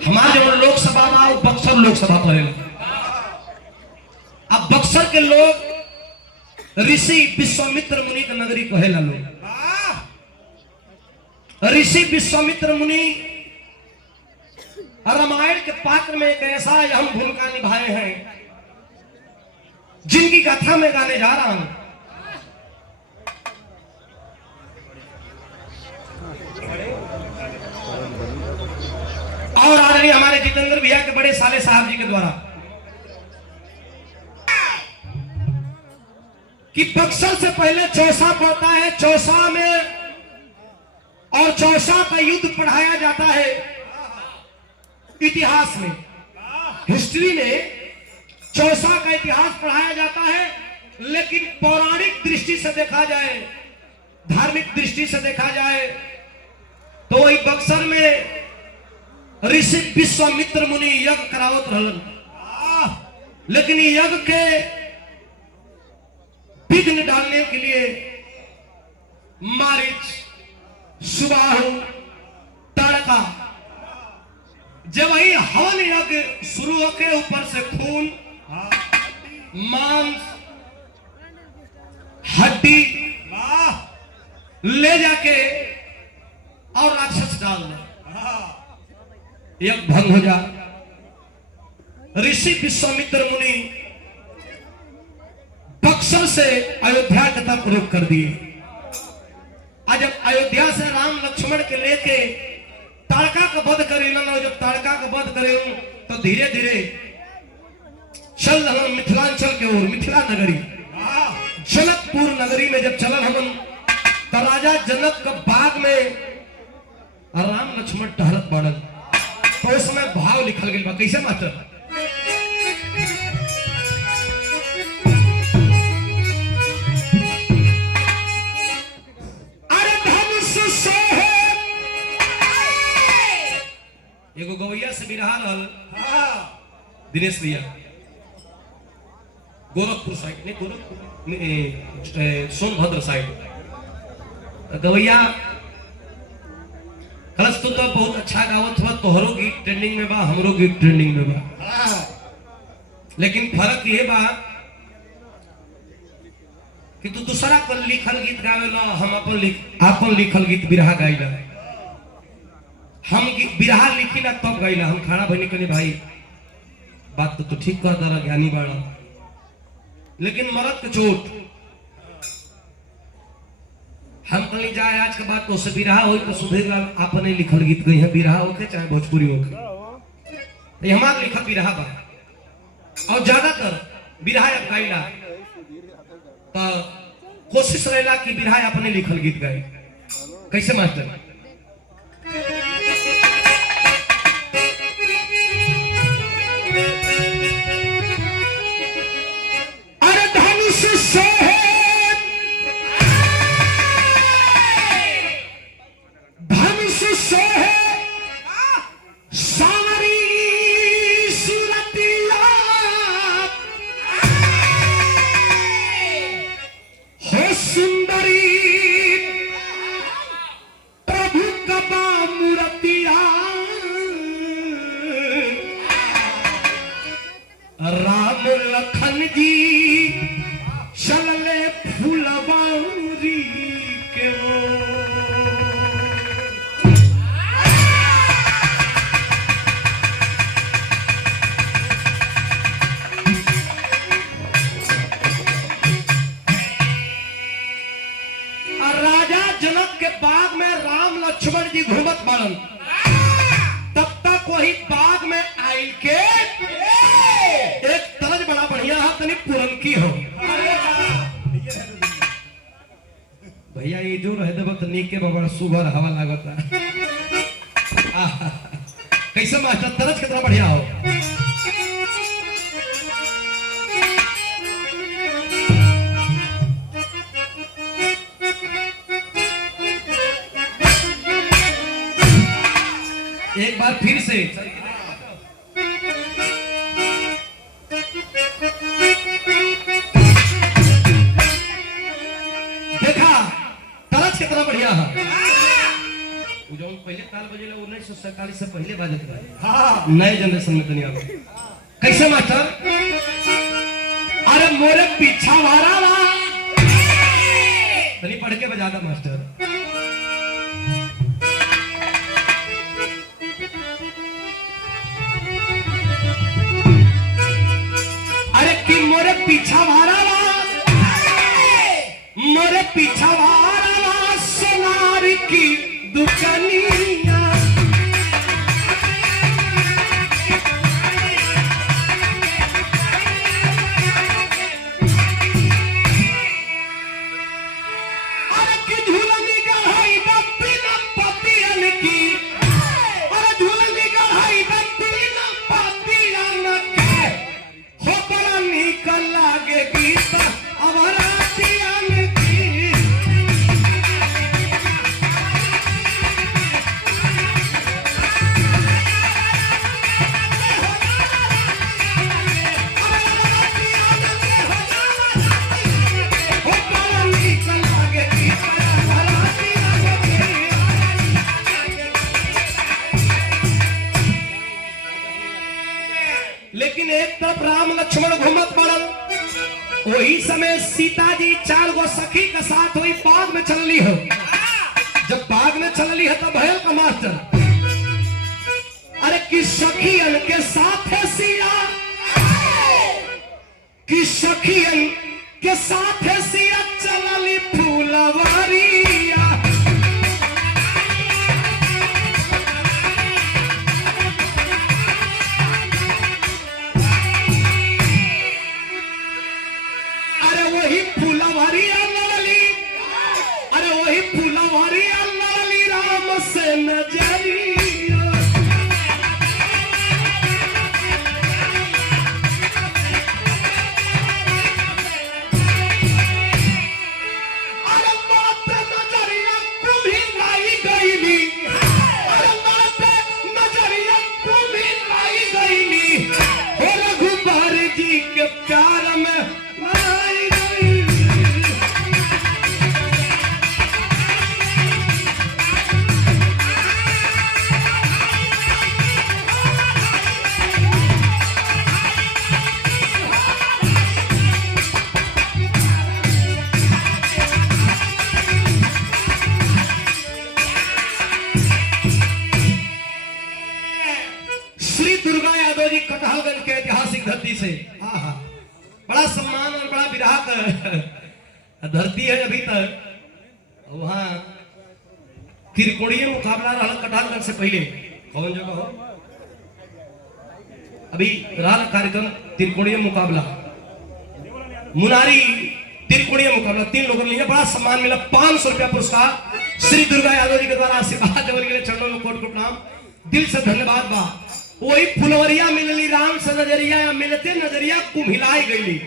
हमारे जो लोकसभा में और बक्सर लोकसभा पड़ेगा। अब बक्सर के लोग ऋषि विश्वामित्र मुनि के नगरी कहेला लोग। ऋषि विश्वामित्र मुनि रामायण के पात्र में एक ऐसा अहम भूमिका निभाए हैं जिनकी कथा में गाने जा रहा हूं। और आदरणीय हमारे जितेंद्र भैया के बड़े साले साहब जी के द्वारा कि बक्सर से पहले चौसा पड़ता है। चौसा में और चौसा का युद्ध पढ़ाया जाता है इतिहास में, हिस्ट्री में चौसा का इतिहास पढ़ाया जाता है। लेकिन पौराणिक दृष्टि से देखा जाए, धार्मिक दृष्टि से देखा जाए तो वही बक्सर में ऋषि विश्वामित्र मुनि यज्ञ करावत रहलन। लेकिन यज्ञ के विघ्न डालने के लिए मारीच, सुबाहु, ताड़का, जब वही हवन यज्ञ शुरू होके ऊपर से खून, मांस, हड्डी ले जाके और राक्षस डाल दे, यज्ञ भंग हो जा। ऋषि विश्वामित्र मुनि बक्सर से अयोध्या की तरफ रुख कर दिए। आज जब अयोध्या से राम लक्ष्मण के लेके ताड़का का वध करे ना, जब ताड़का का वध करे तो धीरे धीरे चल रहा मिथिलांचल के ओर, मिथिला नगरी, जनकपुर नगरी में जब चलन हम तो राजा जनक का बाग में राम लक्ष्मण टहलत बढ़ल तो उसमें भाव लिखल गया बा। कैसे मास्टर? अरे धनुष सोहे एगो गवैया से बिरहा रहल दिनेश भैया, गोरखपुर साइड नहीं, गोरखपुर सोनभद्र साइड गवैया कलश तो बहुत अच्छा गावत हुआ। तोहरो गीत ट्रेंडिंग में बा, हमरो गीत ट्रेंडिंग में बा, लेकिन फर्क ये बा कि तू दूसरा पर लिखल गीत गावेला, हम अपन लिखल गीत बिरहा गाइला। हम बिरहा लिखी ना तब गाइला, हम खाना बनी कने भाई बात तो ठीक कर दला, ज्ञानी बाड़ा, लेकिन मरद के चोट हम कहीं जाए आज के बाद तो उससे बिरहा हो तो सुधीर आपने लिखल गीत गई है, बिरहा होके चाहे भोजपुरी होके, ये हमारा लिखल बिरहा बा। और ज्यादातर बिरहा अब गाइला तो कोशिश रहेला कि बिरहा अपने लिखल गीत गाए। कैसे मास्टर? अरे धनुष सोहे राम लखन जी चलले फूलबाउरी के वो। राजा जनक के बाग में राम लक्ष्मण जी घूमत बाड़न, तब तक वही बाग में आइल के एक तरज बड़ा बढ़िया है, तनी पुरनकी हो भैया, ये जो रहे दे वक्त नीके बबड़ सुगर हवा लागता। कैसे मास्टर तरज कितना बढ़िया हो? एक बार फिर से देखा तरज कितना बढ़िया है। जो पहले ताल बजेला 1947 से पहले बाजत रहे। हाँ नए जनरेशन में दुनिया में कैसे मास्टर? अरे मोरे पीछा वारा वा तनी पढ़ के बजा दा मास्टर। अरे कि मोरे पीछा वारा वा मोरे पीछा वारा वा सोनार की दुकानिया। लेकिन एक तरफ राम लक्ष्मण घूमत पड़ल। वही समय सीता जी 4 गो सखी के साथ हुई बाग में चलली हो। जब बाग में चलली है तब भयल का मास्टर अरे कि सखियन के साथ है सिया कि सखियन के साथ है सिया चलली फूलवारिया। वही फूलवारिया लड़ली अरे वही फूलवारिया लड़ली राम से नजरिया। अरे माते नजरिया कुम्हिलाई गईली अरे माते नजरिया कुम्हिलाई गईली हो रघुबर जी के प्यार में कटहलगंज के ऐतिहासिक धरती से बड़ा सम्मान और बड़ा विराह का धरती है। अभी तक वहां त्रिकोणीय मुकाबला रहा कटहलगंज से पहले कौन जगह हो अभी रहा कार्यक्रम त्रिकोणीय मुकाबला मुनारी त्रिकोणीय मुकाबला 3 लोगों ने लिया। बड़ा सम्मान मिला 500 रुपया पुरस्कार श्री दुर्गा यादव जी के द्वारा आशीर्वाद देवल के लिए चरणों में कोट कोट प्रणाम दिल से धन्यवाद बा। वही फुलवरिया मिलली राम से नजरिया या मिलते नजरिया कुम्हिलाई गईली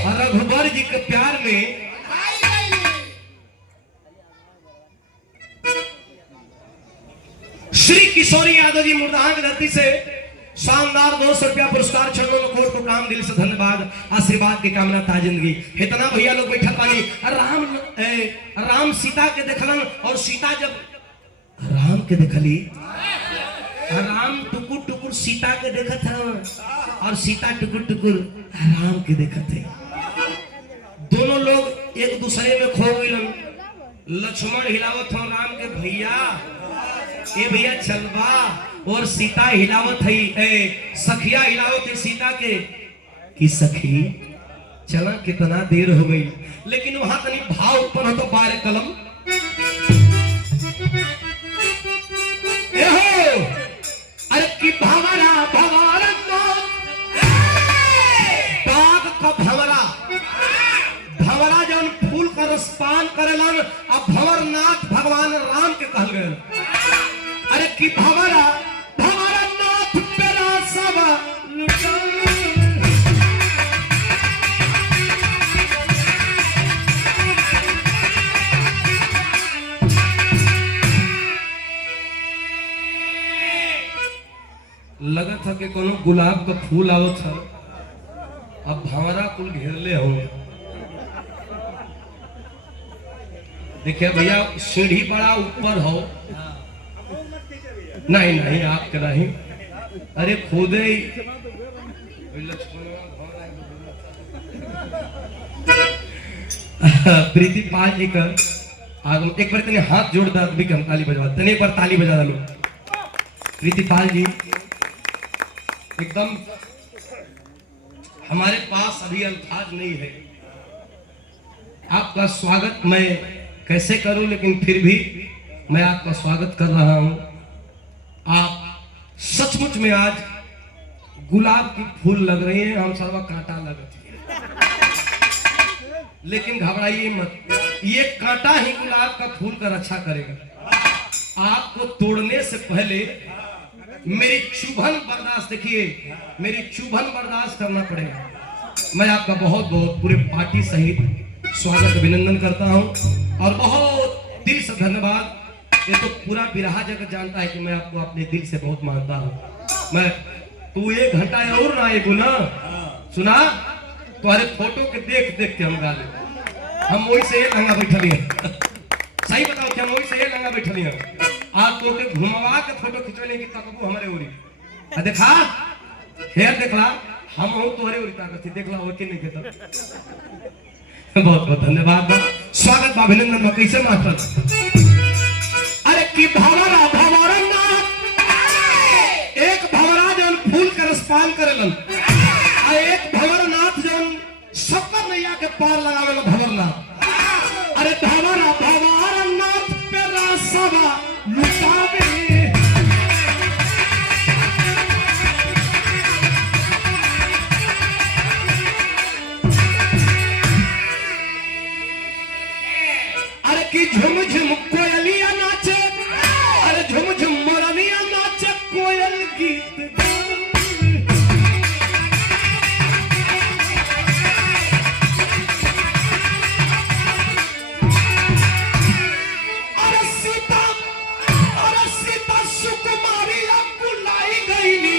और रघुबर जी के प्यार में श्री किशोरी यादव जी मुर्दाहा की धरती से शानदार 200 रुपया पुरस्कार चरणों में कोट को प्रणाम दिल से धन्यवाद आशीर्वाद की कामना था जिंदगी। इतना भैया लोग बैठा पानी राम सीता के देखलन और सीता जब राम के देखली राम टुकुर टुकुर सीता के देखत है और सीता टुकुर टुकुर राम के देखत है। दोनों लोग एक दूसरे में खो गए। लक्ष्मण हिलावत हो राम के भैया ए भैया चलबा और सीता हिलावत है सखिया हिलावत है सीता के कि सखी चला कितना देर हो गई। लेकिन वहां तनी भाव उत्पन्न हो तो बार कलम अरे कि भंवरा भंवरा बाग का भंवरा जौन फूल का रसपान करेलन अब भंवरनाथ भगवान राम के कहल गए। अरे कि भंवरा भंवरा नाथ पेरा सब लगा था कि कोनो गुलाब का फूल आवत था अब भंवरा कुल घेरले हो। देखिए भैया सीढ़ी बड़ा ऊपर हो नहीं नहीं आपके नहीं, अरे खुद ही प्रीति पाल जी का आगम एक बार तने हाथ जोड़ दा भी हम ताली बजवा तने एक बार ताली बजा लो। प्रीति पाल जी एकदम हमारे पास अभी अल्फाज नहीं है आपका स्वागत मैं कैसे करूं, लेकिन फिर भी मैं आपका स्वागत कर रहा हूं। आप सचमुच में आज गुलाब की फूल लग रही है, हम सर्व कांटा लगती है, लेकिन घबराइए मत, ये कांटा ही गुलाब का फूल का रक्षा करेगा। आपको तोड़ने से पहले मेरी चुभन बर्दाश्त, देखिए मेरी चुभन बर्दाश्त करना पड़ेगा। मैं आपका बहुत बहुत पूरे पार्टी सहित स्वागत अभिनंदन करता हूं और बहुत दिल से धन्यवाद। ये तो पूरा बिरहा जगत जानता है कि मैं आपको अपने दिल से बहुत मानता हूं। मैं तू 1 घंटा और ना आएगो ना सुना, तुम्हारे फोटो के देख देख के हम गा ले, हम वही से लंगा बैठली हैं सही बताओ कि हम वही से लंगा बैठली हैं। आप तो के घुमवा के फोटो खिंचवाने की तकबू हमारे ओरी देखा हेर देखला हम हो तोहरे ओरी ताकत थी देखला ओके नहीं कहता। बहुत बहुत धन्यवाद, स्वागत बा अभिनंदन बा। कैसे मास्टर अरे की भवरा भवरा ना एक भवरा जन फूल का रसपान करेलन आ एक भवरनाथ जन शक्कर नैया के पार लगावेला भवरनाथ। अरे भवरा भवरनाथ पे रासवा लुटावे कि झुम झुम कोयलिया नाचे, अरे झुम झुम मोरनिया नाचे कोयल गीत। अरे सीता सुकुमारी आपको लाई गई नी,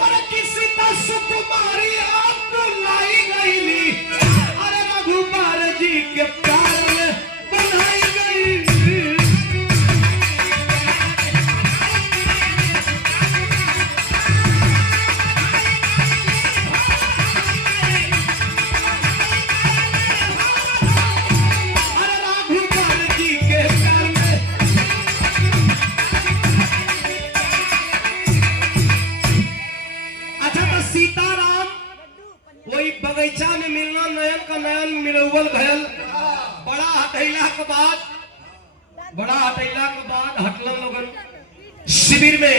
अरे कि सीता सुकुमारी आपको लाई गई नी, अरे रघुबर जी के प्यार में बगीचा में मिलना नयन का नयन मिलवल भयल। बड़ा हटैला के बाद हटलन लोगन शिविर में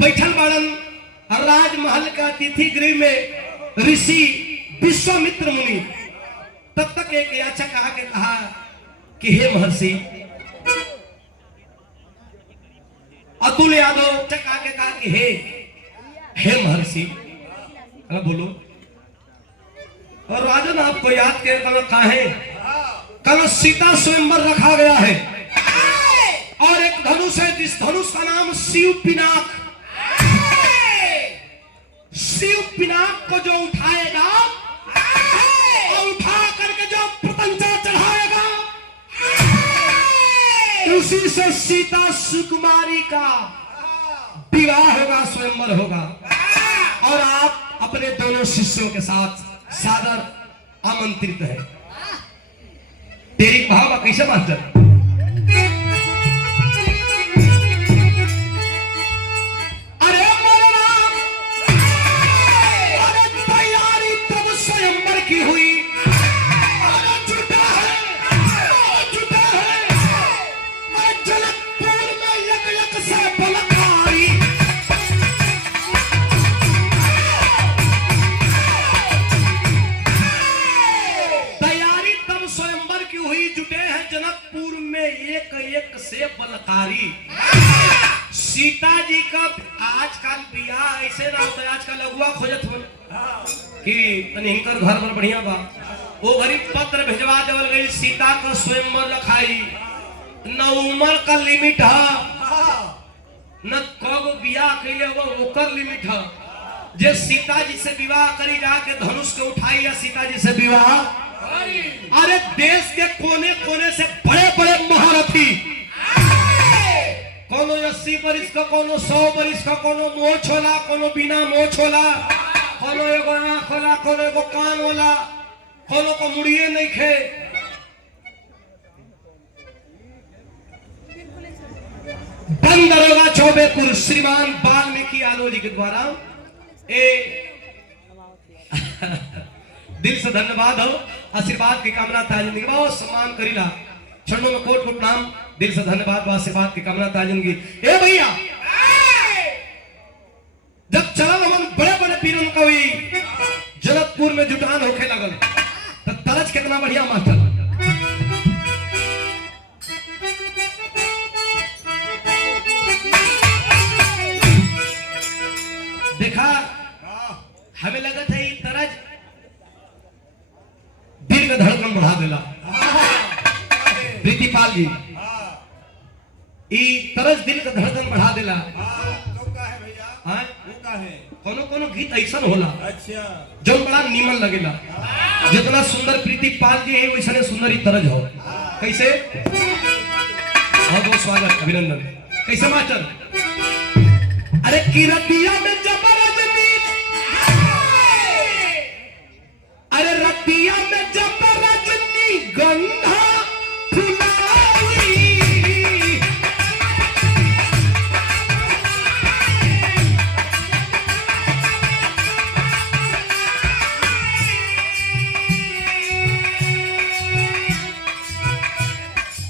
बैठल बाड़न राजमहल का अतिथि गृह में ऋषि विश्वामित्र मुनि। तब तक एक याचक आके कहा कि हे महर्षि, अतुल यादव चक आके कहा कि हे महर्षि बोलो। और राजन आपको याद के कल सीता स्वयंवर रखा गया है और एक धनुष है जिस धनुष का नाम शिव पिनाक। शिव पिनाक को जो उठाएगा और उठा करके जो प्रतंचा चढ़ाएगा उसी से सीता सुकुमारी का विवाह होगा, स्वयंवर होगा। और आप अपने दोनों शिष्यों के साथ सादर आमंत्रित है। तेरी भाव कैसे मास्टर? अरे अरे तैयारी तब स्वयंवर की हुई, जुटा है जनकपुर में यक से बलकारी। एक से बलकारी। सीता जी का आजकल बियाह ऐसे ना होता है, आजकल अगुआ खोजत हो कि हिंकर घर पर बढ़िया बा, वो घरी पत्र भेजवा देवल गई सीता का स्वयंवर रखाई। न उम्र का लिमिट है न कब बियाह कैले हो ओकर लिमिट है। जे सीता जी से विवाह करी जाके धनुष के उठाई या सीता जी से विवाह। अरे देश के कोने कोने से बड़े बड़े महारथी कोनो 80 बरिस का, कोनो 100 बरिस का, कोनो मोछ होला, कोनो बिना मोछ होला, कोनो एगो आँख होला, कोनो एगो कान होला, कोनो को मुड़िए नहीं खे। बंद दरोगा चौबेपुर श्रीमान वाल्मीकि यादव जी के द्वारा दिल से धन्यवाद हो, आशीर्वाद की कामना ताजिंदगी बहुत सम्मान करीला, क्षणों में कोट कोट नाम, दिल से धन्यवाद आशीर्वाद की कामना ताजिंदगी। ए भैया जब चला मन बड़े बड़े पीरन का हुई जनकपुर में जुटान होके लगल, तब तरज कितना बढ़िया मास्टर। देखा हमें लगा था ये तरज दिल का धड़कन बढ़ा देला। प्रीतिपाल जी ई तरज दिल का धड़कन बढ़ा देला। हाँ कोनो कोनो गीत ऐसा होला अच्छा जो बड़ा नीमन लगेला, जितना सुंदर प्रीतिपाल जी है वैसा सुंदर ही तरज हो। कैसे? बहुत बहुत स्वागत अभिनंदन। कैसे मास्टर? अरे किरतिया में जबरदस्ती, अरे रतिया में जबरदस्ती गंधा फुलाई,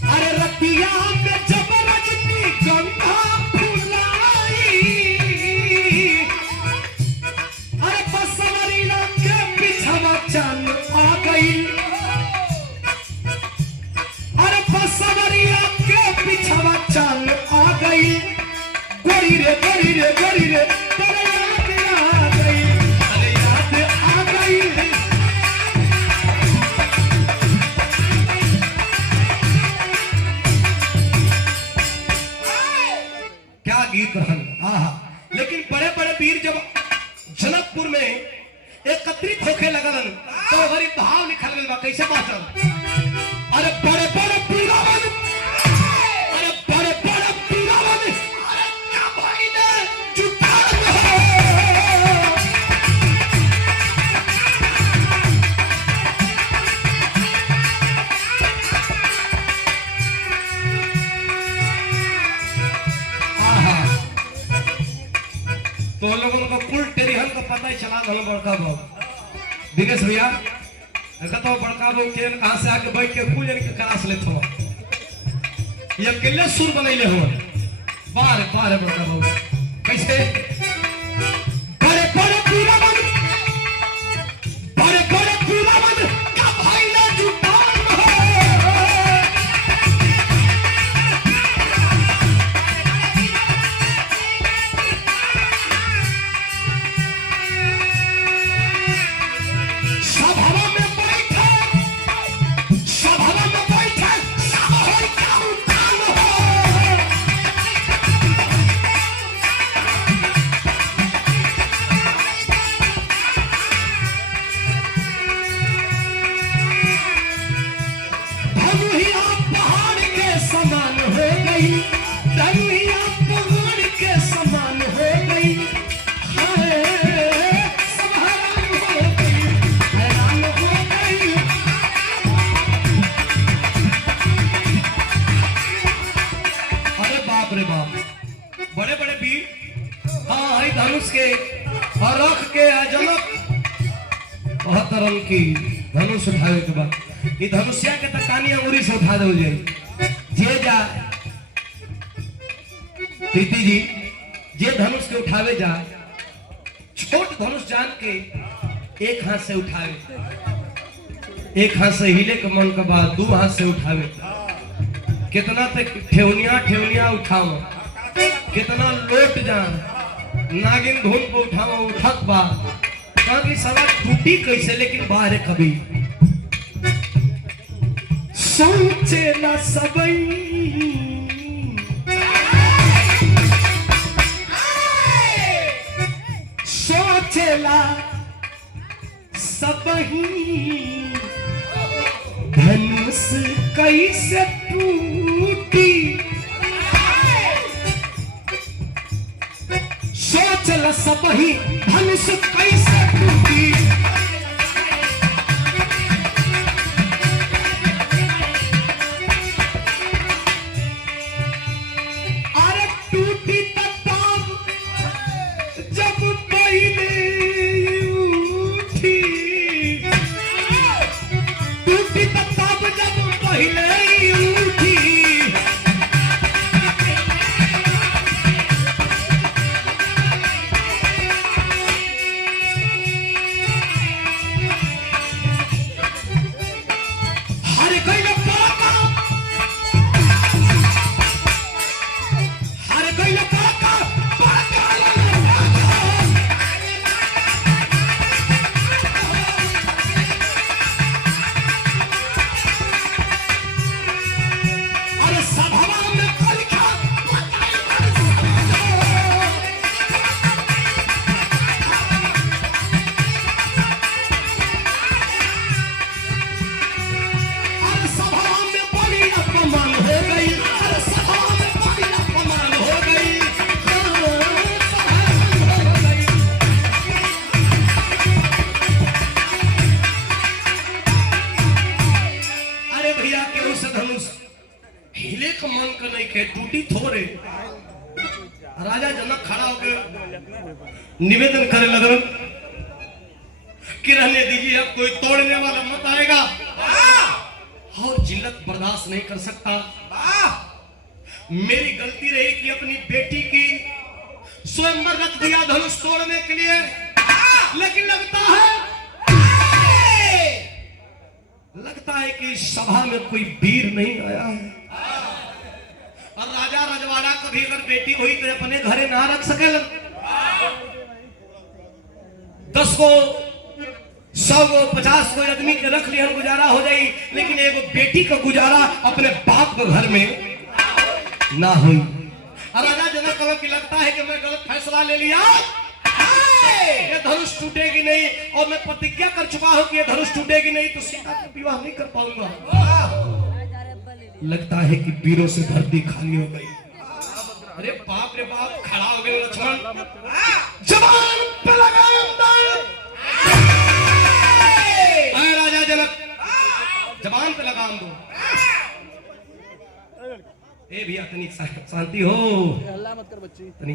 अरे रतिया में जबरदस्ती गंधा फुलाई, अरे बसवरिया के पिछवा चांद आ गई, अरे बसवरिया के पिछवा चांद आ गई, गोरी रे गोरी रे गोरी रे तेरे याद आ गई, अरे याद आ गई। क्या गीत रहन, आहा। लेकिन बड़े बड़े वीर जब जनकपुर में एकत्रित होके लगन तो हमारी भाव निकल गई बा। कैसे मास्टर? अरे बड़े बड़े पीरावन, अरे बड़े बड़े पीरावन, अरे क्या भाई ने जुटान हो। आहा तो लोगों को कुल टेरिहन का पता ही चला गल। बड़का भाव दिनेश भैया तो बड़का भाव के कहां से आके बैठ के कुल जन के क्लास लेत हो, ये अकेले सुर बनैले हो। बार बार बड़का भाव कैसे? बड़े बड़े पीरावन, बड़े बड़े पीरावन का भाई ना जुटान हो। सभा में बैठे, सभा में बैठे, सब होई का उठान हो। धनुहिया पहाड़ के समान हो गई, धनुहिया पहाड़ के समान हो गई, हाय सब हैरान हो गई, हैरान हो गई। अरे बाप रे बाप, बड़े बड़े वीर हाँ है धनुष के और रख के जनक 72 रंग की धनुष उठावे के बाद ये धनुष्या के तक कानी अंगूरी से उठा दो जाए। जे जा प्रीति जी जे धनुष के उठावे जा, छोट धनुष जान के एक हाथ से उठावे, एक हाथ से हिले के मन के बाद 2 हाथ से उठावे। कितना तक ठेवनिया ठेवनिया उठाओ, कितना लोट जान नागिन धुन पे उठाओ उठक बा। कभी सवा टूटी कैसे लेकिन बाहर कभी सोचे ना सबई, सोचेला सबही धनुष कैसे टूटी, सोचल सब ही धनुष कैसे टूटी। अरे टूटी तब जब पहले उठी, टूटी तब जब पहले उठी। हिले का मन का नहीं के टूटी थोड़े। राजा जनक खड़ा होकर निवेदन करे लगन कि रहने दीजिए, अब कोई तोड़ने वाला मत आएगा और जिल्लत बर्दाश्त नहीं कर सकता। मेरी गलती रही कि अपनी बेटी की स्वयंवर रख दिया धनुष तोड़ने के लिए, लेकिन लगता है कि सभा में कोई वीर नहीं आया है। और राजा रजवाड़ा कभी अगर बेटी हुई तो अपने घरे ना रख सके। 10 को 100 को 50 को आदमी के रख लिया गुजारा हो जाए, लेकिन एगो बेटी का गुजारा अपने बाप के घर में ना हुई। और राजा जनक को लगता है कि मैं गलत फैसला ले लिया, ये धनुष टूटेगी नहीं, और मैं प्रतिज्ञा कर चुका हूं कि ये धनुष टूटेगी नहीं तो सीता का विवाह नहीं कर पाऊंगा। लगता है कि वीरों से धरती खाली हो गई। अरे बाप रे बाप, खड़ा हो गए लक्ष्मण, जवान पे लगाए राजा जनक, जवान पे लगाम दो। ए भैया तनी शांति हो, हल्ला मत कर बच्ची, तनी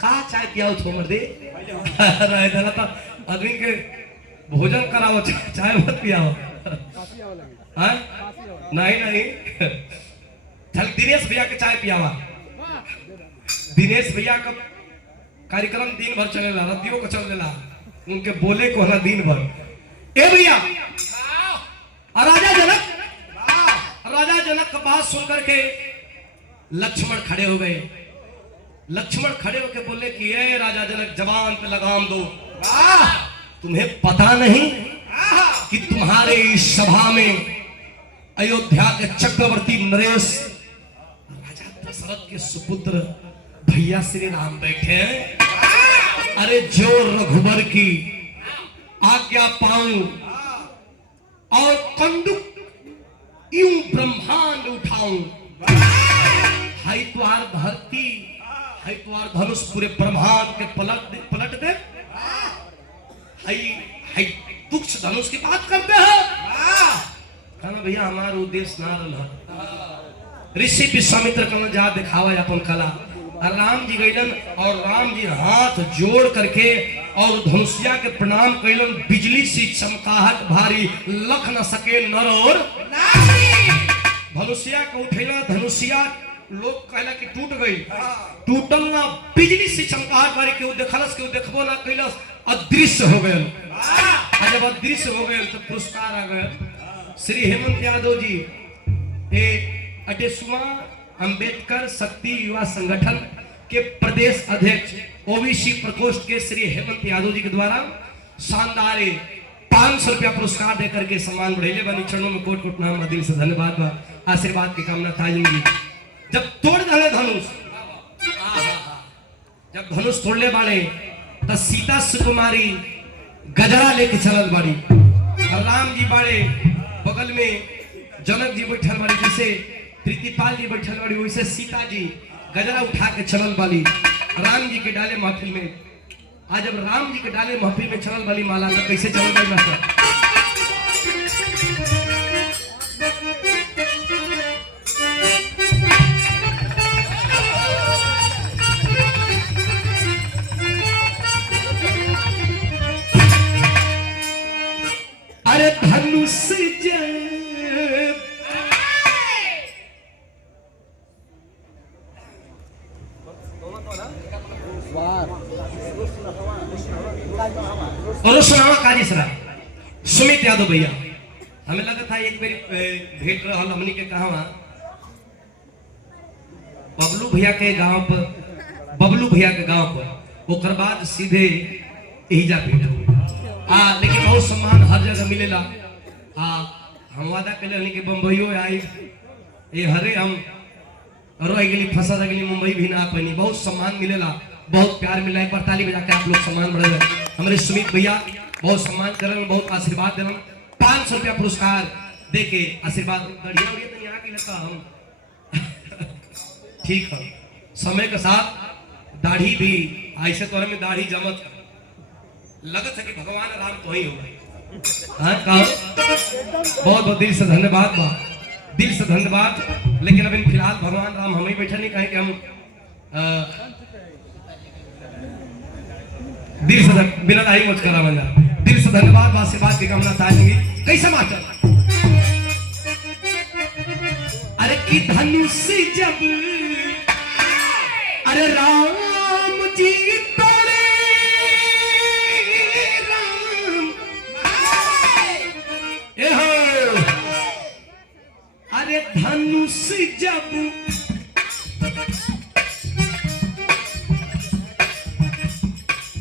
का चाय पियाओ थो मर्दे। रहे दला तो आदमी के भोजन कराओ, चाय मत पियाओ। हाँ नहीं चल दिनेश भैया के चाय पियावा। दिनेश भैया का कार्यक्रम दिन भर चलेला, रतियों को चल देला, उनके बोले को ना दिन भर। ए भैया राजा जनक का बात सुन करके लक्ष्मण खड़े हो गए। लक्ष्मण खड़े होकर बोले कि ये राजा जनक, जवान पे लगाम दो। तुम्हें पता नहीं कि तुम्हारे इस सभा में अयोध्या के चक्रवर्ती नरेश राजा दशरथ के सुपुत्र भैया श्री राम बैठे हैं। अरे जो रघुबर की आज्ञा पाऊं और कंदुक यूं ब्रह्मांड उठाऊं, हाई द्वार धरती, हाई द्वार धनुष पूरे ब्रह्मांड के पलट दे। हाई तुक्ष धनुष की बात करते हैं। कहना भैया हमारा उद्देश्य ना रहा। ऋषि विश्वामित्र कहना जा दिखावा अपन कला। राम जी गईलन और राम जी हाथ जोड़ करके और धनुषिया के प्रणाम कैलन। बिजली सी चमकाहट भारी, लख न सके नर और धनुषिया को उठेला। धनुषिया लोग कहला कि टूट गई, टूटल ना, बिजली सी चमकाहट भारी, केहू देखलस केहू देखबो ना कैलस, अदृश्य हो गए। जब अदृश्य हो गए तो पुरस्कार आ गए। श्री हेमंत यादव जी अटेसुआ अंबेडकर शक्ति युवा संगठन के प्रदेश अध्यक्ष ओबीसी प्रकोष्ठ के श्री हेमंत यादव जी के द्वारा शानदार 500 रुपया पुरस्कार देकर के सम्मान बढ़ेले बनी। चरणों में कोट कोट नाम दिल से धन्यवाद बा, आशीर्वाद की कामना ताजेंगी। जब तोड़ डाले धनुष, जब धनुष तोड़ले बाड़े तो सीता सुकुमारी गजरा लेके चलल बाड़ी और राम जी बाड़े बगल में, जनक जी बैठल बाड़ी, जैसे प्रीतिपाल जी बैठल बाड़ी वैसे सीता जी गजरा उठा के चलल बाड़ी। राम जी के डाले महफिल में। आज जब राम जी के डाले महफिल में चलल वाली माला तो कैसे चल गई मास्टर? अरे धनुष और सुनावा काजी सरा सुमित यादव भैया, हमें लगा था एक बार भेंट रहा हमनी के कहा बबलू भैया के गांव पर, बबलू भैया के गांव पर ओकर बाद सीधे यही जा भेंट लेकिन बहुत सम्मान हर जगह मिलेला। हम वादा कैले कि बम्बईयो आई ये हरे हम रह गई फंसा रह गई, मुंबई भी ना पैनी। बहुत सम्मान मिलेला, बहुत प्यार मिला। एक बार ताली बजा के आप लोग सम्मान बढ़े। हमारे सुमित भैया बहुत सम्मान करन, बहुत आशीर्वाद देन। 500 रुपया पुरस्कार दे के आशीर्वाद बढ़िया हो तो यहाँ के लगता हम ठीक है। समय के साथ दाढ़ी भी ऐसे तौर में दाढ़ी जमत लगत है कि भगवान राम तो ही हो गए। हाँ कहो बहुत बहुत दिल से धन्यवाद बा, दिल से धन्यवाद। लेकिन अभी फिलहाल भगवान राम हमें बैठा नहीं कहें कि हम दिल से बिना दाढ़ी मुझ करा बन जा। दिल से धन्यवाद, आशीर्वाद की कामना चाहेंगे। कैसे मास्टर? अरे कि धनुष जब अरे राम जी तोड़े राम अरे धनुष जब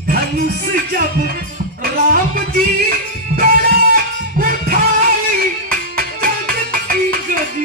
धनुष जब राम जी तोड़े उठाई जगत की गज।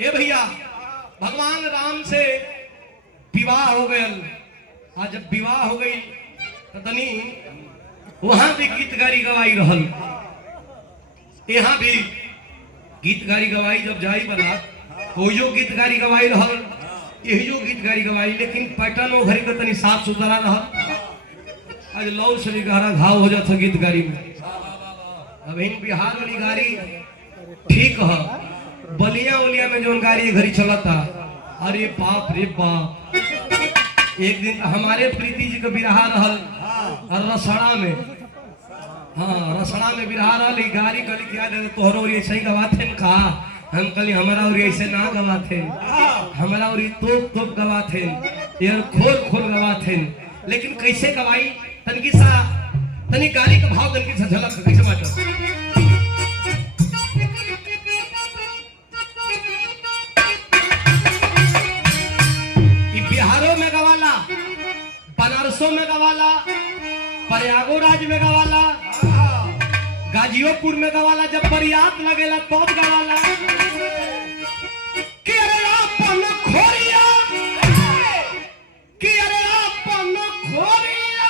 ए भैया भगवान राम से विवाह हो गया। आज जब विवाह हो गई तो तनी वहां भी गीत गारी गवाई रहल, यहाँ भी गीत गारी गवाई जब जाई बना तो यो गीत गारी गवाई रहल, यही जो गीत गारी गवाई। लेकिन पैटर्न वो घरी का तनी साफ सुथरा रहल। आज लौ से भी गहरा घाव हो जाता गीत गारी में। अब इन बिहार वाली गाड़ी ठीक है, बलिया उलिया में जो गाड़ी घड़ी चलता, अरे बाप रे बाप। एक दिन हमारे प्रीति जी का बिरहा रहल और रसड़ा में, हाँ रसड़ा में बिरहा रही गाड़ी कल क्या दे तोहरो और ऐसे ही गवाथे न खा हम कल हमारा और ऐसे ना गवाथे हमारा और तोप तोप गवाथे यार खोल खोल गवाथे लेकिन कैसे गवाई तनकी सा तनी गाली का भाव तनकी सा झलक कैसे बात बिहारों में गवाला बनारसों में गवाला प्रयागराज में गवाला गाजियोपुर में गवाला जब बरियात लगेला तो गवाला कि अरे आपन खोरिया कि अरे आपन खोरिया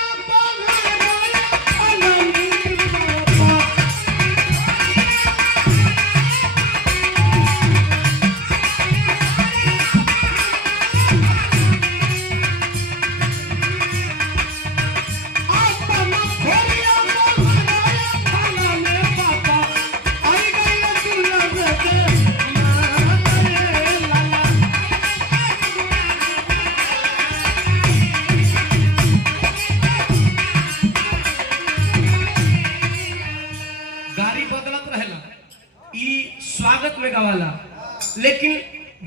स्वागत में गवाला लेकिन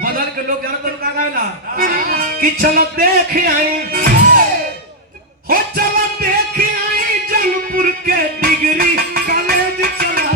बदल के लोग जाना तो का गावेला कि चलो देख आई हो चलो देख आई जौनपुर के डिग्री कॉलेज चला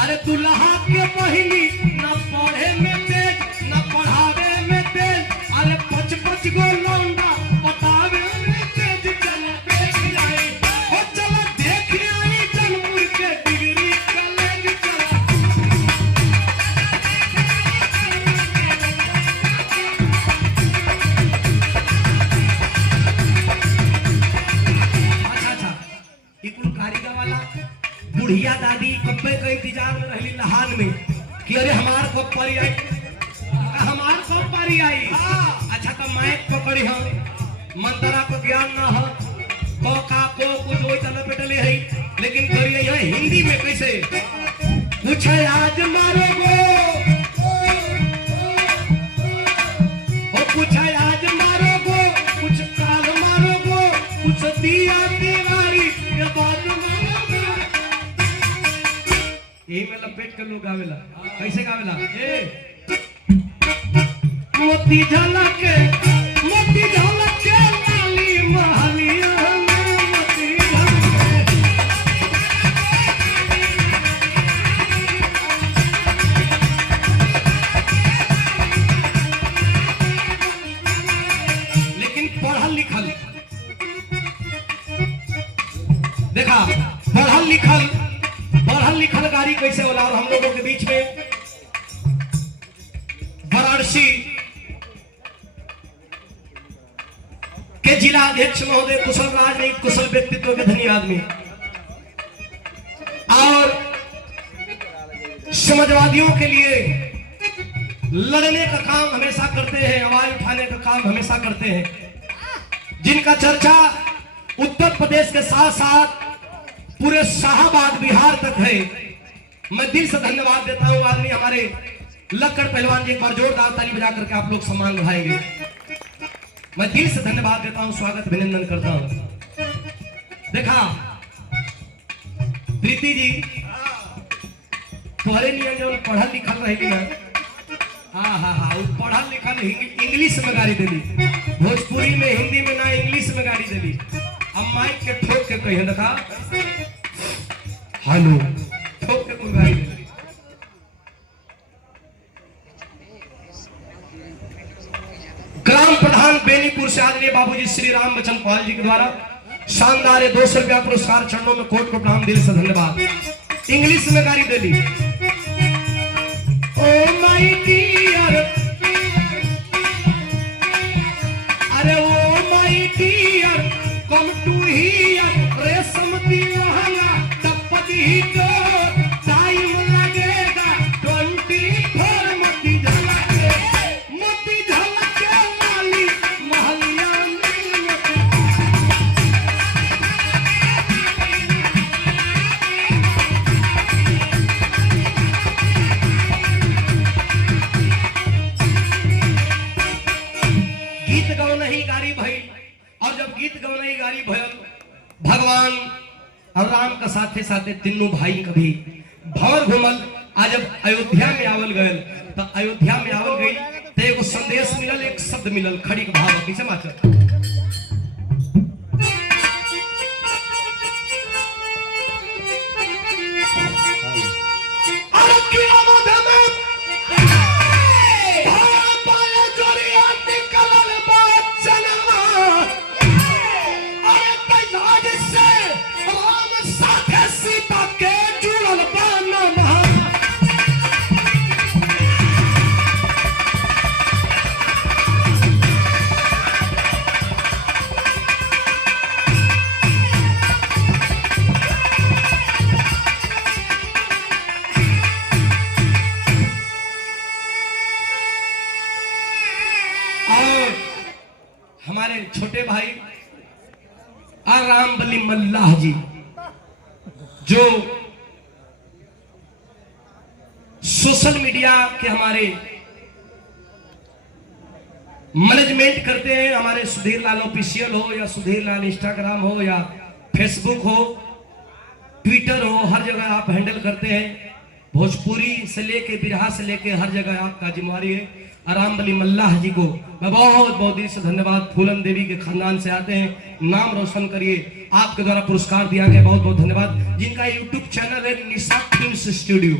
अरे दुल्हा के बहिनी न पढ़े में तेज न पढ़ावे में तेज अरे पच पच गो लौंडा बतावे में तेज चला देख आई हो चला देख आई जौनपुर के डिग्री कॉलेज चला अच्छा ये कुल कारीगर वाला बुढ़िया दादी कब्बे का इंतजार में रहली लहान में कि अरे हमार कब पारी आई हमार कब पारी आई अच्छा तो माइक पकड़ी हम मंतरा को ज्ञान ना हो को का को कुछ होई तना पेटले है लेकिन करिए यह हिंदी में कैसे कुछ आज मारोगो ओ कुछ आज मारोगो कुछ काल मारोगो कुछ दिया दीवारी ये बात यही में लपेट कर लोग गावेला कैसे गावेला मोती झलक के लाली महलिया में मोती झलक लेकिन पढ़ल लिखल देखा पढ़ल लिखल गाड़ी कैसे होला और हम लोगों के बीच में वाराणसी के जिला अध्यक्ष महोदय कुशल राजनीति कुशल व्यक्तित्व के धनी आदमी और समाजवादियों के लिए लड़ने का काम हमेशा करते हैं आवाज उठाने का काम हमेशा करते हैं जिनका चर्चा उत्तर प्रदेश के साथ साथ पूरे शाहबाद बिहार तक है मैं दिल से धन्यवाद देता हूं आदमी हमारे लक्कड़ पहलवान जी एक बार जोरदार ताली बजा करके आप लोग सम्मान बढ़ाएंगे मैं दिल से धन्यवाद देता हूं स्वागत अभिनंदन करता हूं देखा प्रीति जी तुम्हारे लिए जो पढ़ल लिखल रहेगी ना हाँ पढ़ल लिखल इंग्लिश में गाड़ी देली भोजपुरी में हिंदी में ना इंग्लिश में गाड़ी देली अब माइक के ठोक के कही देखा हेलो ठोक के कोई गाड़ी देली ग्राम प्रधान बेनीपुर से आदरणीय बाबूजी श्री राम बचन पाल जी के द्वारा शानदार 200 रुपया पुरस्कार चरणों में कोट को प्रणाम दिल से धन्यवाद इंग्लिश में गाड़ी देली ओ माय डियर अरे oh my dear come to हियर रेशम दीवाना तपत ही तो टाइम लगेगा 24 मोती झलक वाली महलिया और राम का साथे साथे तीनों भाई कभी भवर घूमल। आज जब अयोध्या में आवल गए तो अयोध्या में आवल गई तो एगो संदेश मिलल, एक शब्द मिलल, खड़ी के भाव पीछे मास्टर। हमारे छोटे भाई राम बली मल्लाह जी जो सोशल मीडिया के हमारे मैनेजमेंट करते हैं, हमारे सुधीर लाल ऑफिशियल हो या सुधीर लाल इंस्टाग्राम हो या फेसबुक हो, ट्विटर हो, हर जगह आप हैंडल करते हैं। भोजपुरी से लेके बिरहा से लेके हर जगह आपका जिम्मेवारी है। राम बली मल्लाह जी को मैं बहुत बहुत दिल से धन्यवाद। फूलन देवी के खानदान से आते हैं, नाम रोशन करिए, आपके द्वारा पुरस्कार दिया गया, बहुत बहुत धन्यवाद। जिनका यूट्यूब चैनल है निशा फिल्म्स स्टूडियो,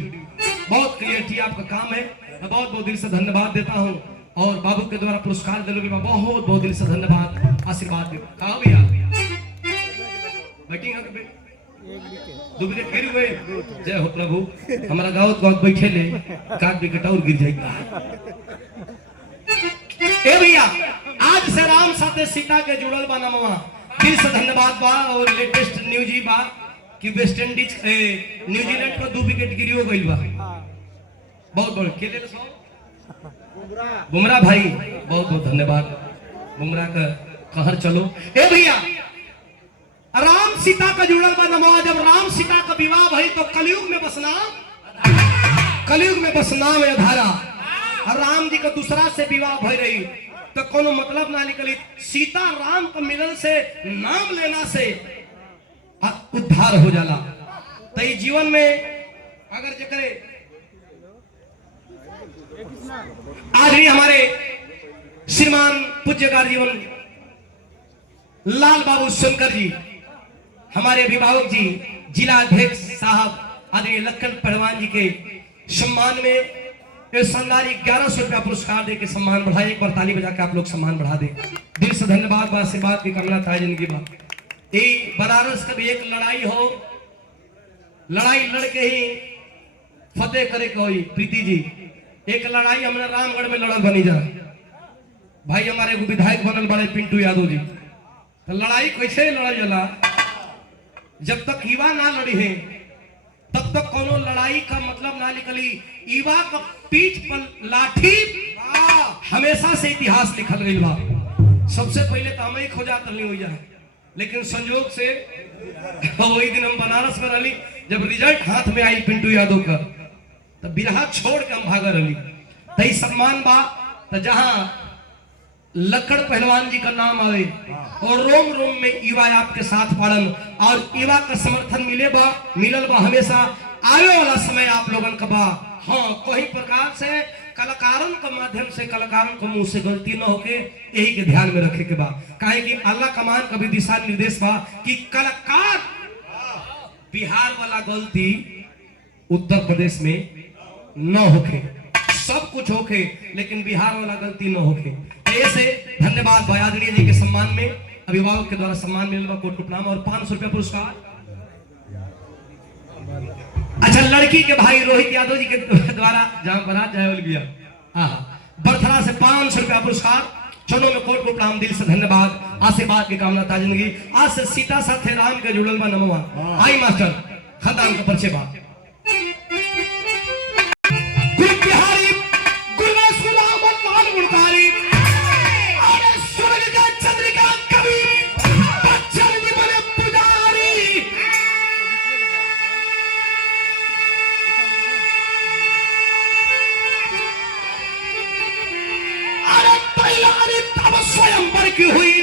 बहुत क्रिएटिव आपका काम है, मैं बहुत बहुत दिल से धन्यवाद देता हूँ। और बाबू के द्वारा पुरस्कार देने के बहुत बहुत दिल से धन्यवाद, आशीर्वाद दे। कहा भैया बैठिंग दुबरे गिर गए, जय हो प्रभु। हमारा गाँव गाँव बैठे ले काट विकेट और गिर जाएगा। ए भैया आज से राम साथे सीता के जुड़ल बा नमवा, दिल से धन्यवाद बा। और लेटेस्ट न्यूज ही बा कि वेस्ट इंडीज न्यूजीलैंड को 2 विकेट गिरी हो गई बा। बहुत बहुत खेले बुमराह भाई, बहुत बहुत धन्यवाद। बुमराह का कहर चलो। ए भैया राम सीता का जुड़ल बा नमवा, जब राम सीता का विवाह भई तो कलयुग में बसना, कलयुग में बसना में धारा। राम जी का दूसरा से विवाह भई रही तो कोनो मतलब ना निकली। सीता राम को मिलन से, नाम लेना से उद्धार हो जाला। तो जीवन में अगर जकरे आज भी हमारे श्रीमान पूज्यकार जीवन लाल बाबू शंकर जी, हमारे अभिभावक जी, जिला अध्यक्ष साहब आदरणीय लखन पहलवान जी के सम्मान में शानदार 1100 रुपया पुरस्कार दे के सम्मान बढ़ाए। एक बार ताली बजा के आप लोग सम्मान बढ़ा दे। दिल से धन्यवाद, आशीर्वाद की कामना था जिंदगी बात। ये बनारस का भी एक लड़ाई हो, लड़ाई लड़के ही फतेह करे को ही। प्रीति जी एक लड़ाई हमने रामगढ़ में लड़ल बनी जा भाई, हमारे विधायक बनल बड़े पिंटू यादव जी। तो लड़ाई कैसे लड़ल जाला, जब तक युवा ना लड़ी है तब तक कोनो लड़ाई का मतलब ना निकली। युवा का पीठ पर लाठी हमेशा से इतिहास लिखल गई बा। सबसे पहले तो हमें खोजा तलनी हुई जाए, लेकिन संयोग से वही दिन हम बनारस में रही, जब रिजल्ट हाथ में आई पिंटू यादव का तो बिरहा छोड़ के हम भागा रही। तई सम्मान बा तो जहां लक्कड़ पहलवान जी का नाम आवे और रोम रोम में युवा आपके साथ पड़न और युवा का समर्थन मिलल बा हमेशा। आने वाला समय आप लोगन का बा। हाँ, कोई प्रकार से कलाकारन के माध्यम से कलाकारन को मुंह से गलती न होके यही के ध्यान में रखे के बा। काहे कि अल्लाह कमान का भी दिशा निर्देश बा कि कलाकार बिहार वाला गलती उत्तर प्रदेश में न होके, सब कुछ होके लेकिन बिहार वाला गलती न होके। ऐसे धन्यवाद बयादनीय जी के सम्मान में अभिभावक के द्वारा सम्मान मिलने का कोट प्रणाम और 500 रुपया पुरस्कार। अच्छा, लड़की के भाई रोहित यादव जी के द्वारा जहां बरात जाए गया बर्थरा से 500 रुपया पुरस्कार। चलो में कोट को प्रणाम, दिल से धन्यवाद, आशीर्वाद की कामना था जिंदगी। आज से सीता साथे राम के जुड़ल बा नमवा। आई मास्टर खानदान का परिचय बा। स्वयंवर की हुई